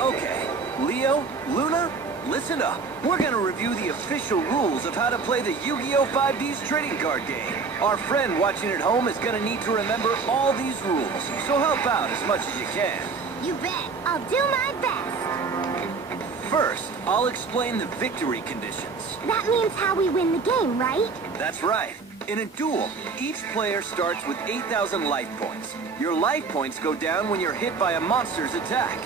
Okay, Leo, Luna, listen up. We're gonna review the official rules of how to play the Yu-Gi-Oh! 5D's trading card game. Our friend watching at home is gonna need to remember all these rules, so help out as much as you can. You bet. I'll do my best. First, I'll explain the victory conditions. That means how we win the game, right? That's right. In a duel, each player starts with 8,000 life points. Your life points go down when you're hit by a monster's attack.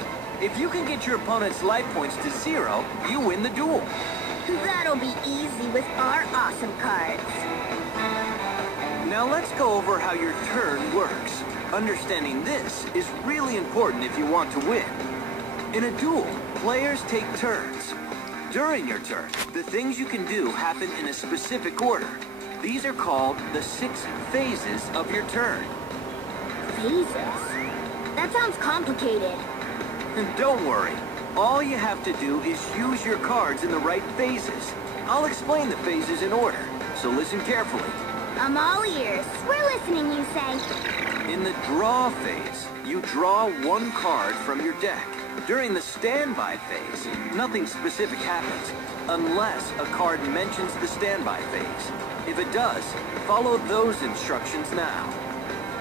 If you can get your opponent's life points to 0, you win the duel. That'll be easy with our awesome cards. Now let's go over how your turn works. Understanding this is really important if you want to win. In a duel, players take turns. During your turn, the things you can do happen in a specific order. These are called the 6 phases of your turn. Phases? That sounds complicated. Don't worry. All you have to do is use your cards in the right phases. I'll explain the phases in order, so listen carefully. I'm all ears. We're listening, you say. In the draw phase, you draw 1 card from your deck. During the standby phase, nothing specific happens, unless a card mentions the standby phase. If it does, follow those instructions now.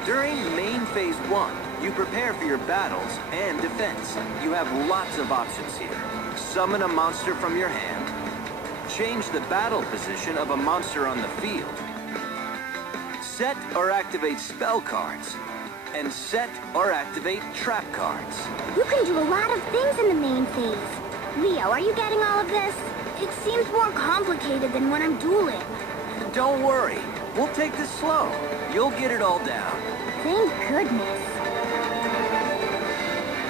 During main phase 1, you prepare for your battles and defense. You have lots of options here. Summon a monster from your hand, change the battle position of a monster on the field, set or activate spell cards, and set or activate trap cards. You can do a lot of things in the main phase. Leo, are you getting all of this? It seems more complicated than when I'm dueling. Don't worry. We'll take this slow. You'll get it all down. Thank goodness.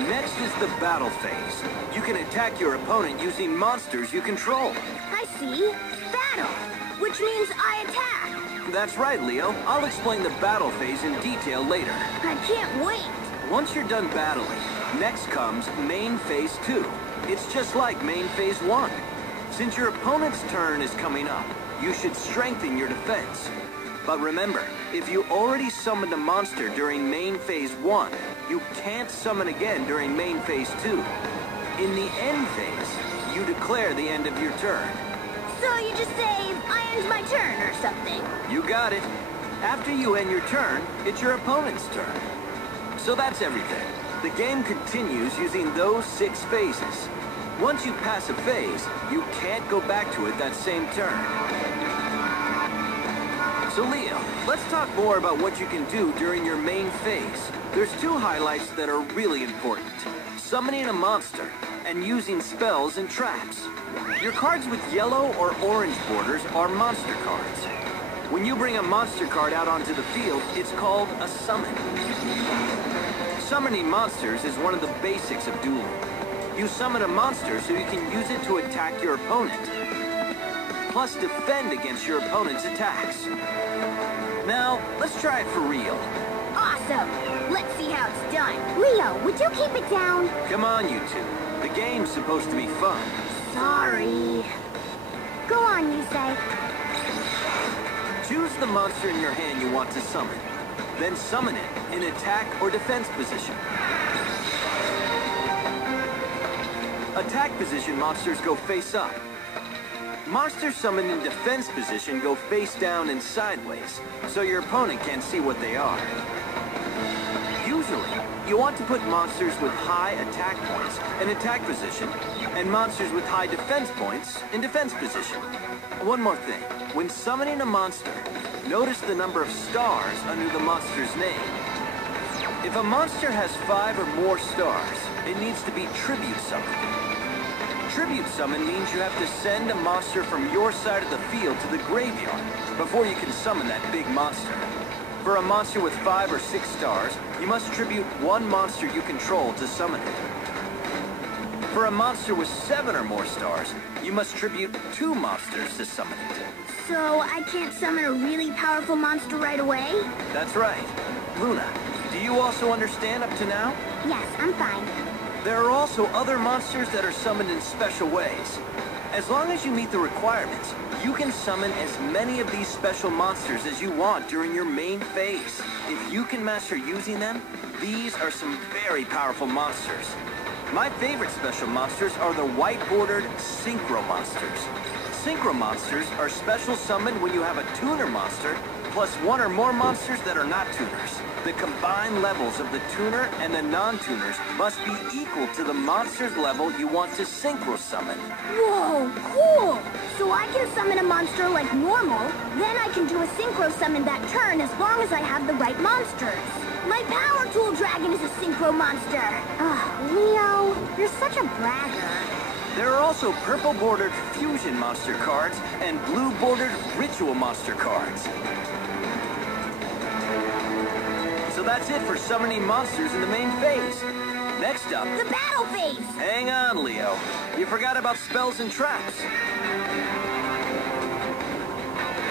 Next is the battle phase. You can attack your opponent using monsters you control. I see. Battle, which means I attack. That's right, Leo. I'll explain the battle phase in detail later. I can't wait. Once you're done battling, next comes main phase 2. It's just like main phase 1. Since your opponent's turn is coming up, you should strengthen your defense. But remember, if you already summoned a monster during main phase 1, you can't summon again during main phase 2. In the end phase, you declare the end of your turn. So you just say, I end my turn or something. You got it. After you end your turn, it's your opponent's turn. So that's everything. The game continues using those 6 phases. Once you pass a phase, you can't go back to it that same turn. So Leo, let's talk more about what you can do during your main phase. There's 2 highlights that are really important. Summoning a monster and using spells and traps. Your cards with yellow or orange borders are monster cards. When you bring a monster card out onto the field, it's called a summon. Summoning monsters is one of the basics of dueling. You summon a monster so you can use it to attack your opponent, plus defend against your opponent's attacks. Now, let's try it for real. Awesome! Let's see how it's done. Leo, would you keep it down? Come on, you two. The game's supposed to be fun. Sorry. Go on, you say. Choose the monster in your hand you want to summon. Then summon it in attack or defense position. Attack position monsters go face up. Monsters summoned in defense position go face down and sideways, so your opponent can't see what they are. Usually, you want to put monsters with high attack points in attack position, and monsters with high defense points in defense position. One more thing. When summoning a monster, notice the number of stars under the monster's name. If a monster has 5 or more stars, it needs to be tribute summoned. Tribute summon means you have to send a monster from your side of the field to the graveyard before you can summon that big monster. For a monster with 5 or 6 stars, you must tribute 1 monster you control to summon it. For a monster with 7 or more stars, you must tribute 2 monsters to summon it. So I can't summon a really powerful monster right away? That's right. Luna, do you also understand up to now? Yes, I'm fine. There are also other monsters that are summoned in special ways. As long as you meet the requirements, You can summon as many of these special monsters as you want during your main phase. If you can master using them, these are some very powerful monsters. My favorite special monsters are the white-bordered Synchro Monsters. Synchro Monsters are special summoned when you have a tuner monster, plus one or more monsters that are not tuners. The combined levels of the tuner and the non-tuners must be equal to the monster's level you want to synchro summon. Whoa, cool! So I can summon a monster like normal, then I can do a synchro summon that turn as long as I have the right monsters. My Power Tool Dragon is a synchro monster. Leo, you're such a bragger. There are also purple-bordered Fusion Monster cards and blue-bordered Ritual Monster cards. So that's it for summoning monsters in the main phase. Next up... the battle phase! Hang on, Leo. You forgot about spells and traps.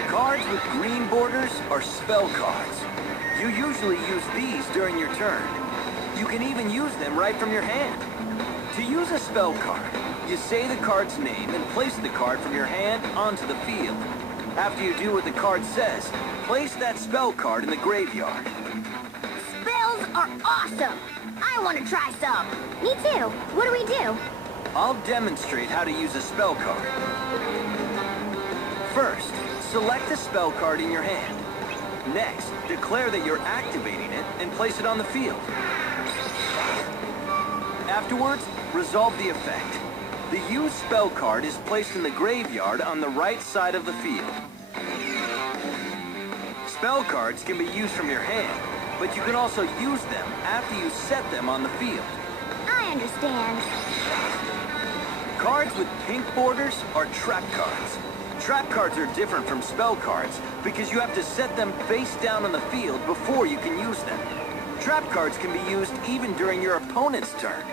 Cards with green borders are spell cards. You usually use these during your turn. You can even use them right from your hand. To use a spell card, you say the card's name and place the card from your hand onto the field. After you do what the card says, place that spell card in the graveyard. Spells are awesome! I want to try some. Me too. What do we do? I'll demonstrate how to use a spell card. First, select a spell card in your hand. Next, declare that you're activating it and place it on the field. Afterwards, resolve the effect. The used spell card is placed in the graveyard on the right side of the field. Spell cards can be used from your hand, but you can also use them after you set them on the field. I understand. Cards with pink borders are trap cards. Trap cards are different from spell cards because you have to set them face down on the field before you can use them. Trap cards can be used even during your opponent's turn.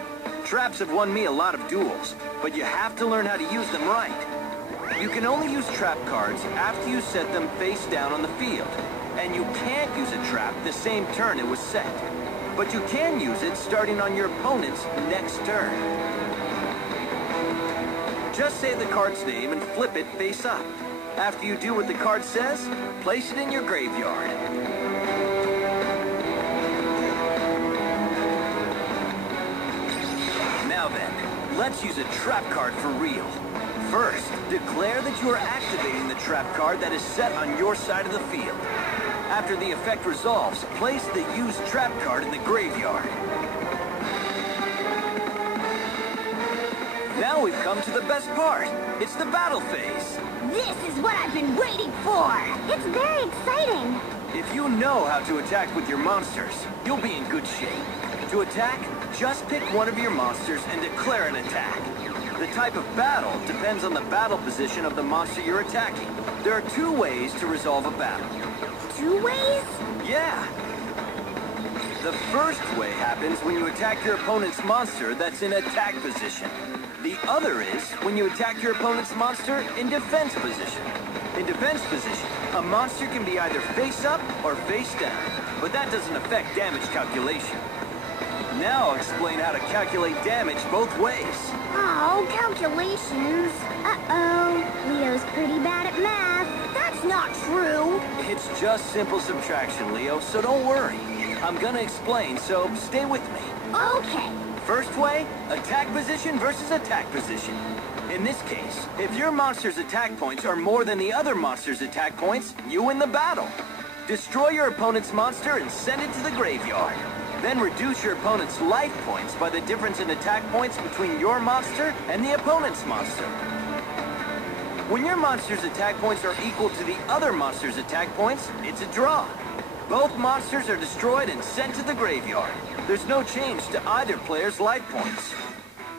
Traps have won me a lot of duels, but you have to learn how to use them right. You can only use trap cards after you set them face down on the field, and you can't use a trap the same turn it was set. But you can use it starting on your opponent's next turn. Just say the card's name and flip it face up. After you do what the card says, place it in your graveyard. Now then, let's use a trap card for real. First, declare that you are activating the trap card that is set on your side of the field. After the effect resolves, place the used trap card in the graveyard. Now we've come to the best part. It's the battle phase. This is what I've been waiting for. It's very exciting. If you know how to attack with your monsters, you'll be in good shape. To attack, just pick one of your monsters and declare an attack. The type of battle depends on the battle position of the monster you're attacking. There are two ways to resolve a battle. 2 ways? Yeah. The first way happens when you attack your opponent's monster that's in attack position. The other is when you attack your opponent's monster in defense position. In defense position, a monster can be either face up or face down, but that doesn't affect damage calculation. Now I'll explain how to calculate damage both ways. Oh, calculations. Uh-oh. Leo's pretty bad at math. That's not true. It's just simple subtraction, Leo, so don't worry. I'm gonna explain, so stay with me. Okay. First way, attack position versus attack position. In this case, if your monster's attack points are more than the other monster's attack points, you win the battle. Destroy your opponent's monster and send it to the graveyard. Then reduce your opponent's life points by the difference in attack points between your monster and the opponent's monster. When your monster's attack points are equal to the other monster's attack points, it's a draw. Both monsters are destroyed and sent to the graveyard. There's no change to either player's life points.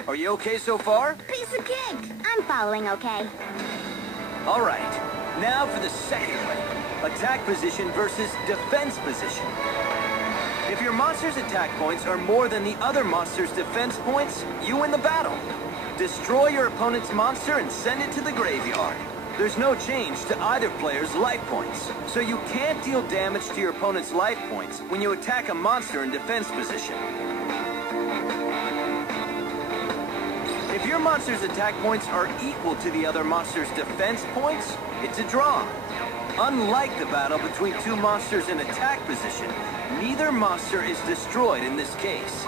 Are you okay so far? Piece of cake. I'm following okay. All right. Now for the second way. Attack position versus defense position. If your monster's attack points are more than the other monster's defense points, you win the battle. Destroy your opponent's monster and send it to the graveyard. There's no change to either player's life points, so you can't deal damage to your opponent's life points when you attack a monster in defense position. If If your monster's attack points are equal to the other monster's defense points, it's a draw. Unlike the battle between two monsters in attack position, neither monster is destroyed in this case.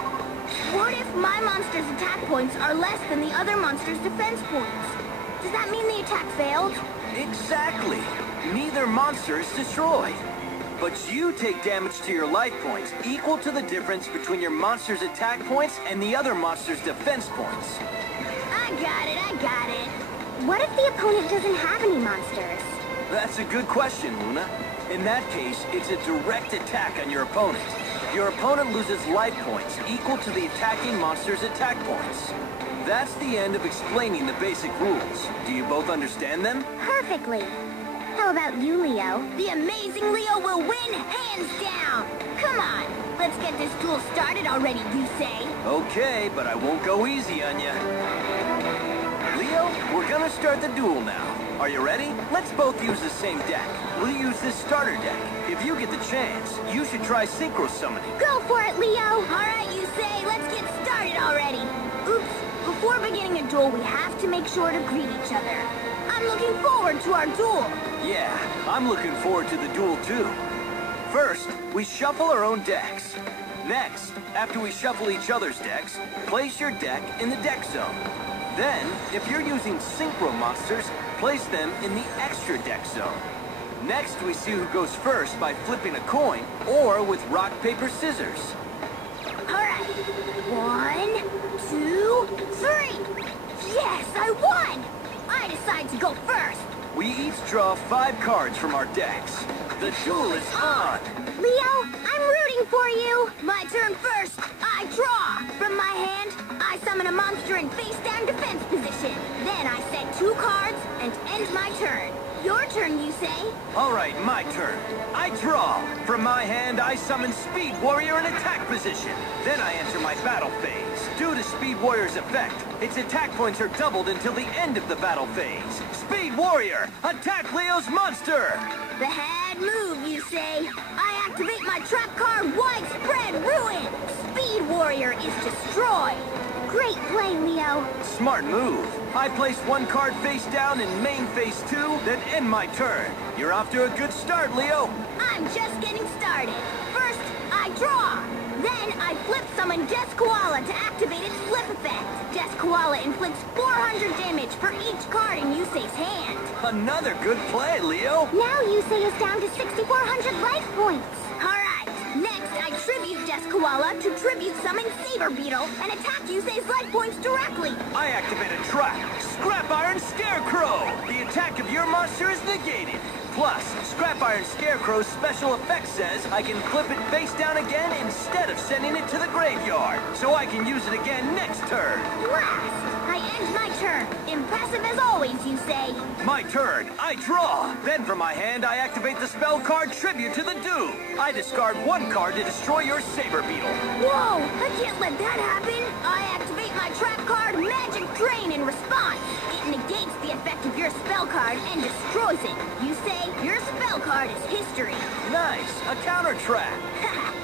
What if my monster's attack points are less than the other monster's defense points? Does that mean the attack failed? Exactly. Neither monster is destroyed. But you take damage to your life points equal to the difference between your monster's attack points and the other monster's defense points. I got it. What if the opponent doesn't have any monsters? That's a good question, Luna. In that case, it's a direct attack on your opponent. Your opponent loses life points equal to the attacking monster's attack points. That's the end of explaining the basic rules. Do you both understand them? Perfectly. How about you, Leo? The amazing Leo will win, hands down! Come on, let's get this duel started already, you say? Okay, but I won't go easy on you. Leo, we're gonna start the duel now. Are you ready? Let's both use the same deck. We'll use this starter deck. If you get the chance, you should try synchro summoning. Go for it, Leo! Alright, you say, let's get started already. Oops, before beginning a duel, we have to make sure to greet each other. I'm looking forward to our duel. Yeah, I'm looking forward to the duel too. First, we shuffle our own decks. Next, after we shuffle each other's decks, place your deck in the deck zone. Then, if you're using synchro monsters, place them in the extra deck zone. Next, we see who goes first by flipping a coin or with rock, paper, scissors. Alright, 1, 2, 3. Yes, I won! I decide to go first. We each draw 5 cards from our decks. The duel is on! Leo, I'm rooting for you! My turn first. I draw! From my hand, I summon a monster in face-down defense position. Then I set 2 cards and end my turn. Your turn, you say? Alright, my turn. I draw. From my hand, I summon Speed Warrior in attack position. Then I enter my battle phase. Due to Speed Warrior's effect, its attack points are doubled until the end of the battle phase. Speed Warrior, attack Leo's monster! Bad move, you say? I activate my trap card, Widespread Ruin! Speed Warrior is destroyed! Great play, Leo. Smart move. I place 1 card face down in main phase 2, then end my turn. You're off to a good start, Leo. I'm just getting started. First, I draw. Then I flip summon Death Koala to activate its flip effect. Death Koala inflicts 400 damage for each card in Yusei's hand. Another good play, Leo. Now Yusei is down to 6,400 life points. Alright, next I tribute Death Koala to tribute summon Saber Beetle and attack Yusei's life points directly. I activate a trap. Scrap Iron Scarecrow. The attack of your monster is negated. Plus, Scrap Iron Scarecrow's special effect says I can clip it face down again instead of sending it to the graveyard, so I can use it again next turn. Blast! I end my turn. Impressive as always, you say. My turn. I draw. Then from my hand, I activate the spell card Tribute to the Doom. I discard 1 card to destroy your Saber Beetle. Whoa! I can't let that happen. I activate my trap card Magic Drain in response. It negates the effect of your spell card and destroys it. You say your spell card is history. Nice. A counter trap.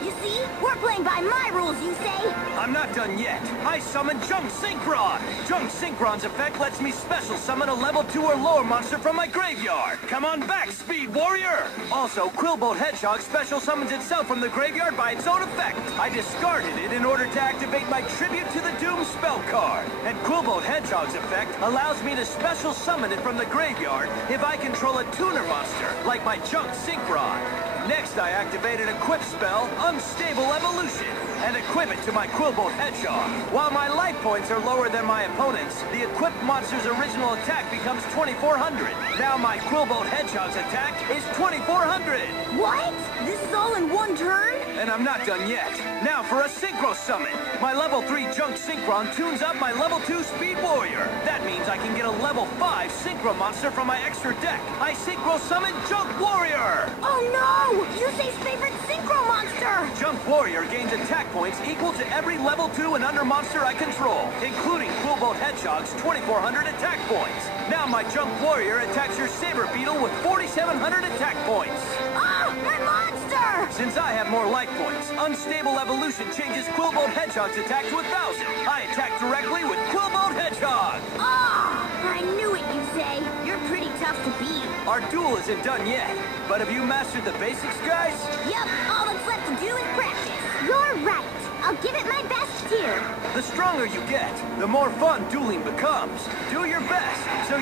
You see? We're playing by my rules, you say? I'm not done yet. I summon Junk Synchron. Junk Synchron's effect lets me special summon a level 2 or lower monster from my graveyard. Come on back, Speed Warrior. Also, Quillbolt Hedgehog special summons itself from the graveyard by its own effect. I discarded it in order to activate my Tribute to the Doom spell card. And Quillbolt Hedgehog's effect allows me to special summon it from the graveyard if I control a tuner monster, like my Junk Synchron. Next, I activate an equip spell, Unstable Evolution, and equip it to my Quillbolt Hedgehog. While my life points are lower than my opponent's, the equipped monster's original attack becomes 2,400. Now my Quillbolt Hedgehog's attack is 2,400. What? This is all in 1 turn? And I'm not done yet. Now for a Synchro Summon. My level 3 Junk Synchron tunes up my level 2 Speed Warrior. That means I can get a level 5 Synchro monster from my extra deck. I Synchro Summon Junk Warrior! Oh no! Yusei's favorite Synchro monster! Junk Warrior gains attack points equal to every level 2 and under monster I control, including Quillbolt Hedgehog's 2,400 attack points. Now my Junk Warrior attacks your Saber Beetle with 4,700 attack points. Ah! My monster! since I have more life points. Unstable evolution changes Quillbolt Hedgehog's attack to 1,000. I attack directly with Quillbolt Hedgehog. Ah, I knew it, you say. You're pretty tough to beat. Our duel isn't done yet, but have you mastered the basics, guys? Yep, all that's left to do is practice. You're right. I'll give it my best, too. The stronger you get, the more fun dueling becomes. Do your best, so